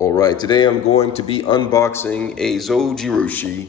All right, today I'm going to be unboxing a Zojirushi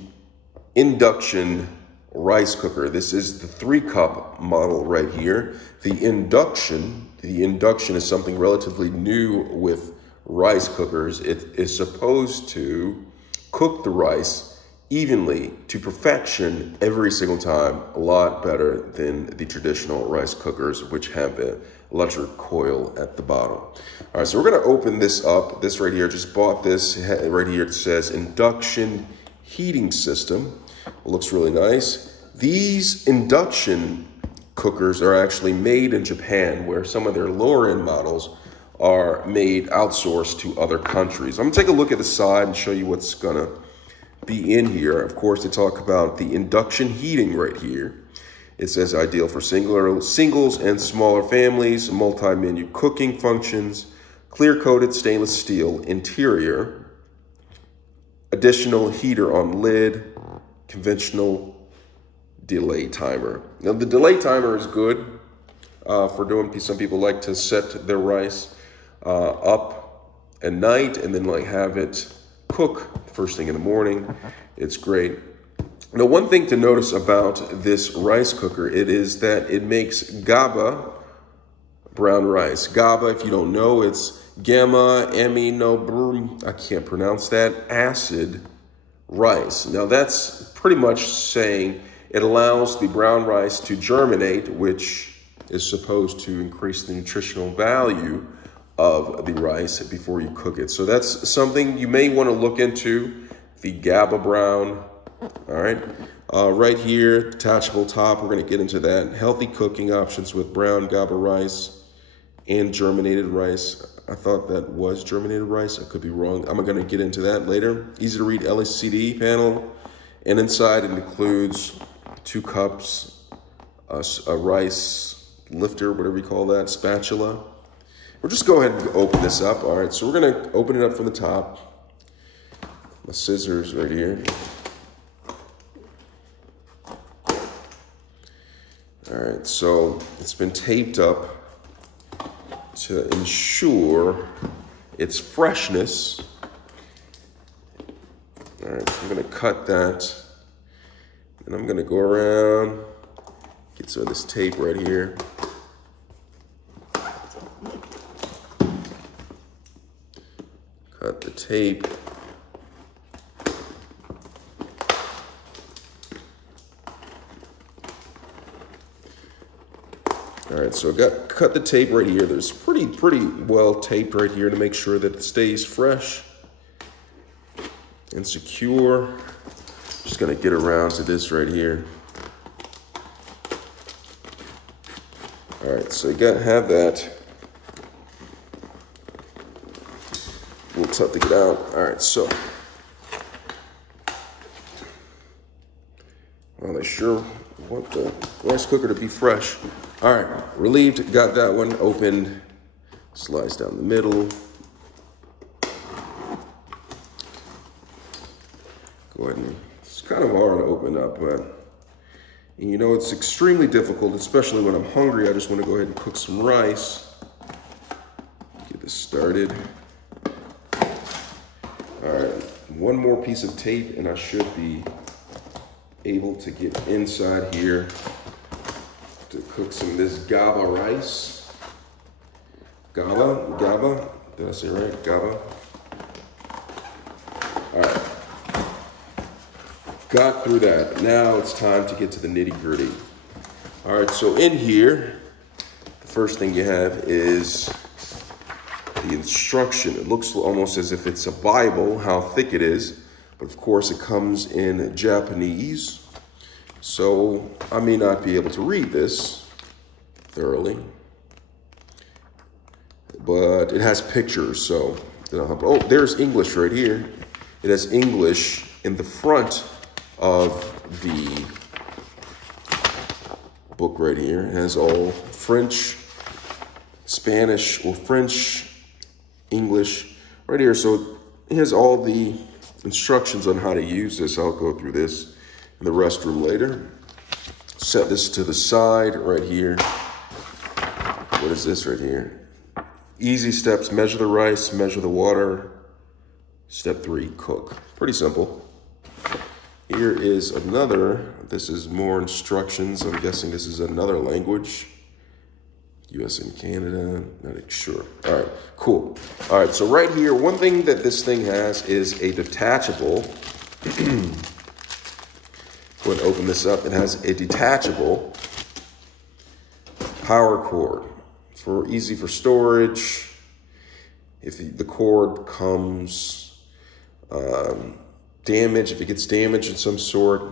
induction rice cooker. This is the 3-cup model right here. The induction is something relatively new with rice cookers. It is supposed to cook the rice evenly to perfection every single time, a lot better than the traditional rice cookers, which have an electric coil at the bottom. All right, so we're gonna open this up. This right here, just bought this right here. It says induction heating system. It looks really nice. These induction cookers are actually made in Japan, where some of their lower end models are made outsourced to other countries. I'm gonna take a look at the side and show you what's gonna be in here. Of course, they talk about the induction heating right here. It says ideal for singles and smaller families, multi-menu cooking functions, clear-coated stainless steel interior, additional heater on lid, conventional delay timer. Now, the delay timer is good for doing, some people like to set their rice up at night and then like have it cook first thing in the morning. It's great. Now, one thing to notice about this rice cooker, it is that it makes GABA brown rice. GABA, if you don't know, it's gamma amino, I can't pronounce that, acid rice. Now, that's pretty much saying it allows the brown rice to germinate, which is supposed to increase the nutritional value of the rice before you cook it. So that's something you may want to look into, the GABA brown. All right, right here, detachable top, we're going to get into that. Healthy cooking options with brown GABA rice and germinated rice. I thought that was germinated rice. I could be wrong. I'm going to get into that later. Easy to read LCD panel. And inside it includes 2 cups, a rice lifter, whatever you call that, spatula. We'll just go ahead and open this up. All right, so we're going to open it up from the top. My scissors right here. All right, so it's been taped up to ensure its freshness. All right, so I'm gonna cut that, and I'm gonna go around, get some of this tape right here. Cut the tape. All right, so I cut the tape right here. There's pretty well taped right here to make sure that it stays fresh and secure. Just gonna get around to this right here. All right, so you gotta have that. A little tough to get out. All right, so. Well, they sure want the rice cooker to be fresh. All right, relieved, got that one opened. Slice down the middle. Go ahead and, it's kind of hard to open up, but you know, it's extremely difficult, especially when I'm hungry. I just want to go ahead and cook some rice. Get this started. All right, one more piece of tape and I should be able to get inside here to cook some of this GABA rice. GABA, did I say right? GABA. All right, got through that. Now it's time to get to the nitty gritty. All right, so in here, the first thing you have is the instruction. It looks almost as if it's a Bible, how thick it is, but of course it comes in Japanese. So I may not be able to read this thoroughly, but it has pictures, so oh, there's English right here. It has English in the front of the book right here. It has all French, Spanish, or French, English right here. So it has all the instructions on how to use this. I'll go through this in the restroom later. Set this to the side right here. What is this right here? Easy steps, measure the rice, measure the water, Step 3, cook. Pretty simple. Here is another, this is more instructions. I'm guessing this is another language. US and Canada, not sure. All right, cool. All right, so right here, one thing that this thing has is a detachable. Go ahead and open this up. It has a detachable power cord for easy for storage. If the cord comes damaged, if it gets damaged of some sort,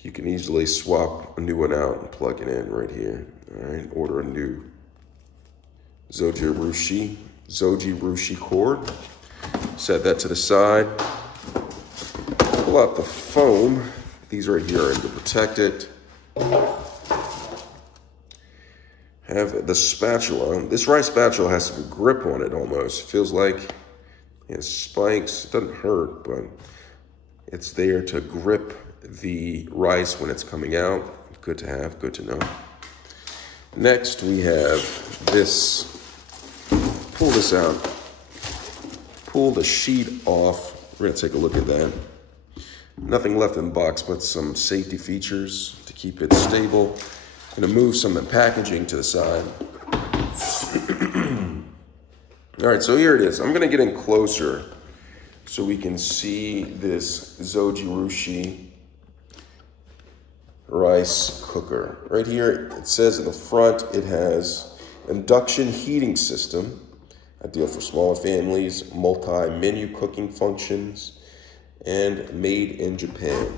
you can easily swap a new one out and plug it in right here. All right, order a new Zojirushi cord. Set that to the side. Pull out the foam. These right here are to protect it. Have the spatula. This rice spatula has some grip on it almost. Feels like it has spikes. It doesn't hurt, but it's there to grip the rice when it's coming out. Good to have, good to know. Next, we have this. Pull this out. Pull the sheet off. We're gonna take a look at that. Nothing left in the box but some safety features to keep it stable. I'm gonna move some of the packaging to the side. All right, so here it is. I'm gonna get in closer so we can see this Zojirushi rice cooker. Right here, it says in the front, it has induction heating system, ideal for smaller families, multi-menu cooking functions, and made in Japan.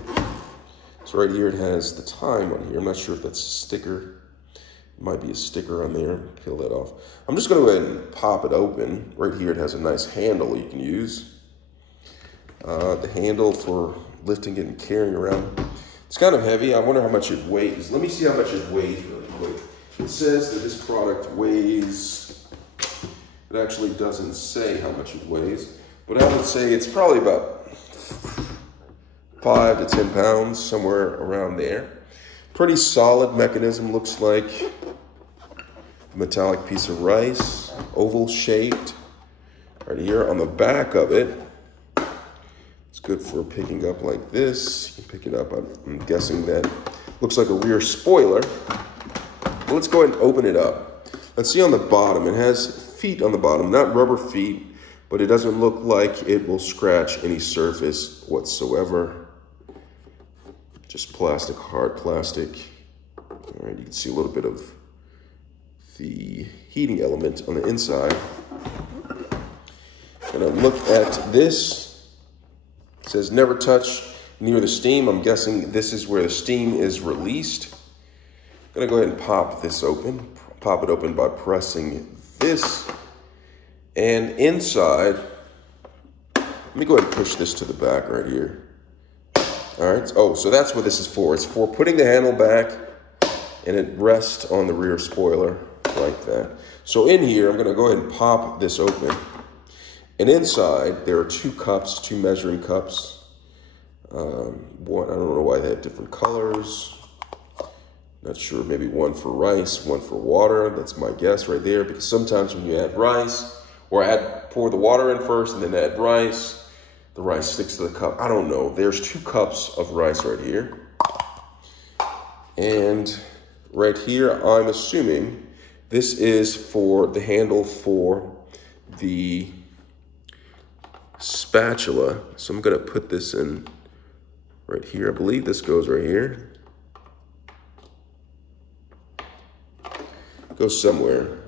So right here, it has the time on here. I'm not sure if that's a sticker. It might be a sticker on there. Peel that off. I'm just gonna go ahead and pop it open. Right here, it has a nice handle you can use. The handle for lifting it and carrying around. It's kind of heavy. I wonder how much it weighs. Let me see how much it weighs really quick. It says that this product weighs, it actually doesn't say how much it weighs, but I would say it's probably about 5 to 10 pounds, somewhere around there. Pretty solid mechanism, looks like metallic piece of rice, oval shaped. Right here on the back of it, it's good for picking up like this. You can pick it up, I'm guessing that looks like a rear spoiler. Well, let's go ahead and open it up. Let's see on the bottom, it has feet on the bottom, not rubber feet, but it doesn't look like it will scratch any surface whatsoever. Just plastic, hard plastic. All right, you can see a little bit of the heating element on the inside. And I look at this, it says never touch near the steam. I'm guessing this is where the steam is released. I'm gonna go ahead and pop this open. Pop it open by pressing this. And inside, let me go ahead and push this to the back right here. All right, oh, so that's what this is for. It's for putting the handle back and it rests on the rear spoiler like that. So in here, I'm gonna go ahead and pop this open. And inside, there are 2 cups, 2 measuring cups. One, I don't know why they have different colors. Not sure, maybe one for rice, one for water. That's my guess right there, because sometimes when you add rice, or pour the water in first and then add rice, the rice sticks to the cup. I don't know. There's 2 cups of rice right here. And right here, I'm assuming this is for the handle for the spatula. So I'm gonna put this in right here. I believe this goes right here. Goes somewhere.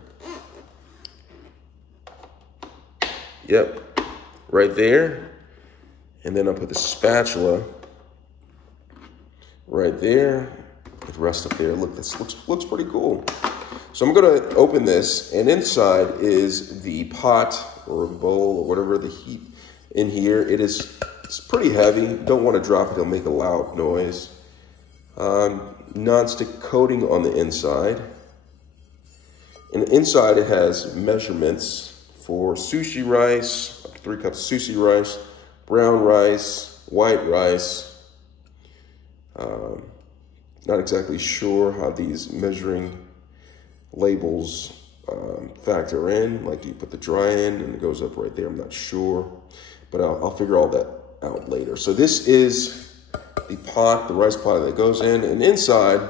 Yep, right there. And then I'll put the spatula right there. It rests up there. Look, this looks pretty cool. So I'm gonna open this, and inside is the pot or bowl or whatever the heat in here. It's pretty heavy. Don't want to drop it, it'll make a loud noise. Non-stick coating on the inside. And inside it has measurements for sushi rice, 3 cups of sushi rice, brown rice, white rice. Not exactly sure how these measuring labels factor in, like do you put the dry in and it goes up right there? I'm not sure, but I'll figure all that out later. So this is the pot, the rice pot that goes in, and inside,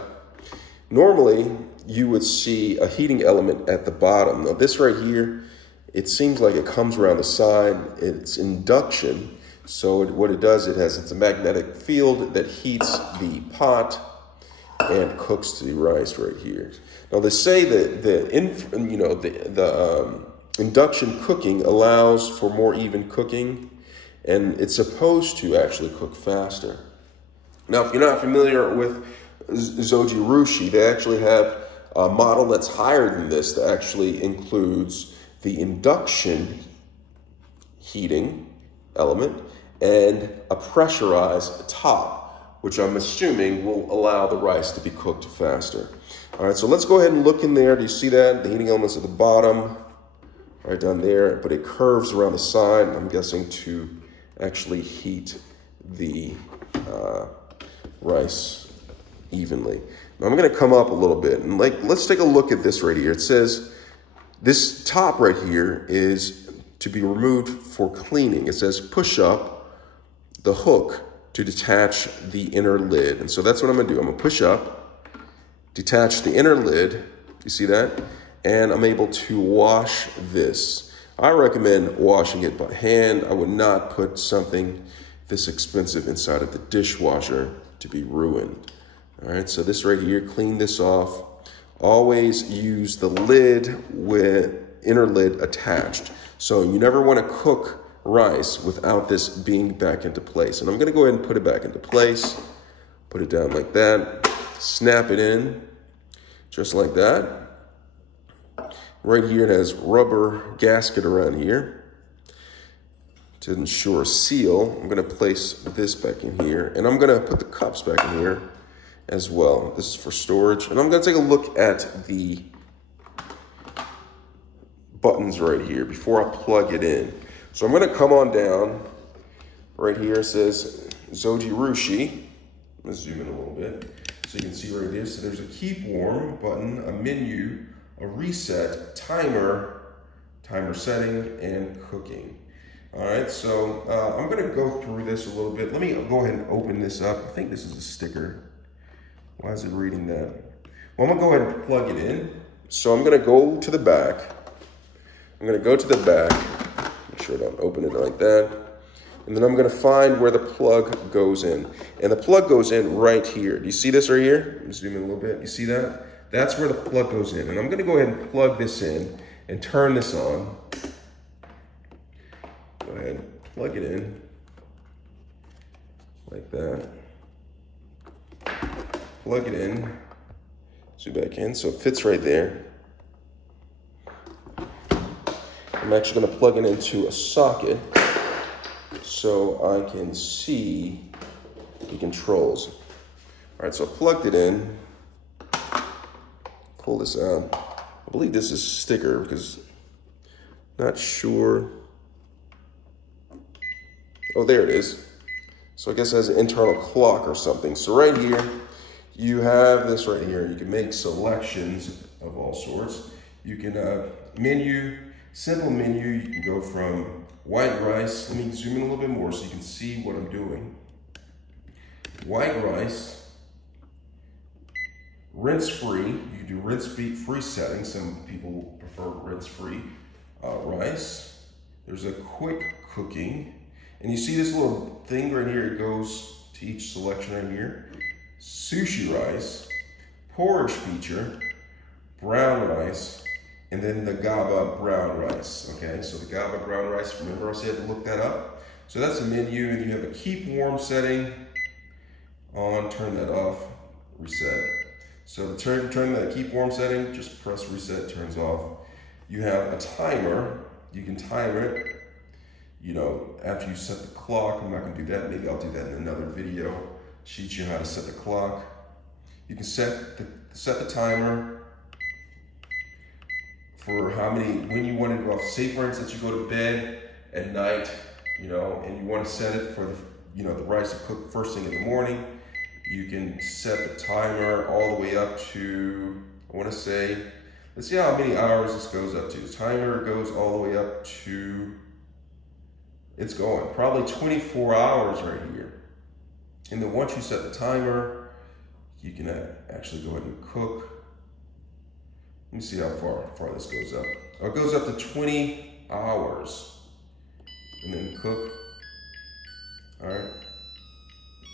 normally you would see a heating element at the bottom. Now this right here, it seems like it comes around the side. It's induction. So what it does, it's a magnetic field that heats the pot and cooks the rice right here. Now they say that the induction cooking allows for more even cooking, and it's supposed to actually cook faster. Now, if you're not familiar with Zojirushi, they actually have a model that's higher than this that actually includes the induction heating element and a pressurized top, which I'm assuming will allow the rice to be cooked faster. All right, so let's go ahead and look in there. Do you see that? The heating element's at the bottom, right down there, but it curves around the side, I'm guessing to actually heat the rice evenly. Now I'm gonna come up a little bit and let's take a look at this right here. It says this top right here is to be removed for cleaning. It says push up the hook to detach the inner lid. And so that's what I'm gonna do. I'm gonna push up, detach the inner lid, you see that? And I'm able to wash this. I recommend washing it by hand. I would not put something this expensive inside of the dishwasher to be ruined. All right, so this right here, clean this off. Always use the lid with inner lid attached. So you never want to cook rice without this being back into place. And I'm gonna go ahead and put it back into place. Put it down like that. Snap it in, just like that. Right here it has rubber gasket around here to ensure seal. I'm gonna place this back in here, and I'm gonna put the cups back in here as well. This is for storage. And I'm gonna take a look at the buttons right here before I plug it in. So I'm gonna come on down. Right here it says Zojirushi. Let's zoom in a little bit so you can see right there. So there's a keep warm button, a menu, a reset, timer setting, and cooking. All right, so I'm gonna go through this a little bit. Let me go ahead and open this up. I think this is a sticker. Why is it reading that? Well, I'm gonna go ahead and plug it in. So I'm gonna go to the back. I'm gonna go to the back, make sure I don't open it like that. And then I'm gonna find where the plug goes in. And the plug goes in right here. Do you see this right here? Let me zoom in a little bit. You see that? That's where the plug goes in. And I'm gonna go ahead and plug this in and turn this on. Go ahead, plug it in like that. Plug it in, zoom back in, so it fits right there. I'm actually gonna plug it into a socket so I can see the controls. All right, so I plugged it in. Pull this out. I believe this is a sticker because not sure. Oh, there it is. So I guess it has an internal clock or something. So right here, you have this right here. You can make selections of all sorts. You can menu, simple menu. You can go from white rice. Let me zoom in a little bit more so you can see what I'm doing. White rice. Rinse-free, you can do rinse-free settings. Some people prefer rinse-free rice. There's a quick cooking. And you see this little thing right here, it goes to each selection right here. Sushi rice, porridge feature, brown rice, and then the GABA brown rice, okay? So the GABA brown rice, remember I said to look that up? So that's a menu, and you have a keep warm setting, on, turn that off, reset. So to turn that keep warm setting, just press reset, turns off. You have a timer. You can time it, you know, after you set the clock. I'm not gonna do that. Maybe I'll do that in another video. Teach you how to set the clock. You can set the timer for when you want to go off. Say for instance, you go to bed at night, you know, and you want to set it for the rice to cook first thing in the morning. You can set the timer all the way up to, I want to say, Let's see how many hours this goes up to. The timer goes all the way up to, it's going probably 24 hours right here. And then once you set the timer, you can actually go ahead and cook. Let me see how far this goes up. Oh, it goes up to 20 hours. And then cook. All right.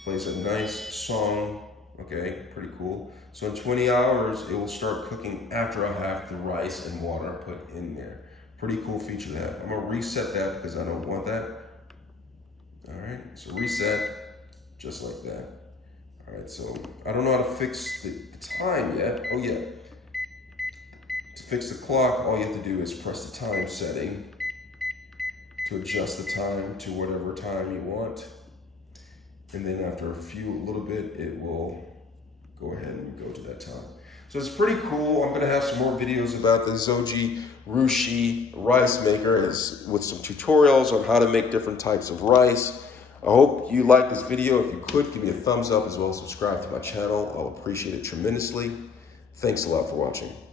Plays a nice song. Okay, pretty cool. So in 20 hours, it will start cooking after I have the rice and water put in there. Pretty cool feature to have. I'm gonna reset that because I don't want that. All right, so reset, just like that. All right, so I don't know how to fix the time yet. Oh yeah, to fix the clock, all you have to do is press the time setting to adjust the time to whatever time you want. And then after a little bit, it will go ahead and go to that time. So it's pretty cool. I'm gonna have some more videos about the Zojirushi rice maker with some tutorials on how to make different types of rice. I hope you liked this video. If you could, give me a thumbs up as well as subscribe to my channel. I'll appreciate it tremendously. Thanks a lot for watching.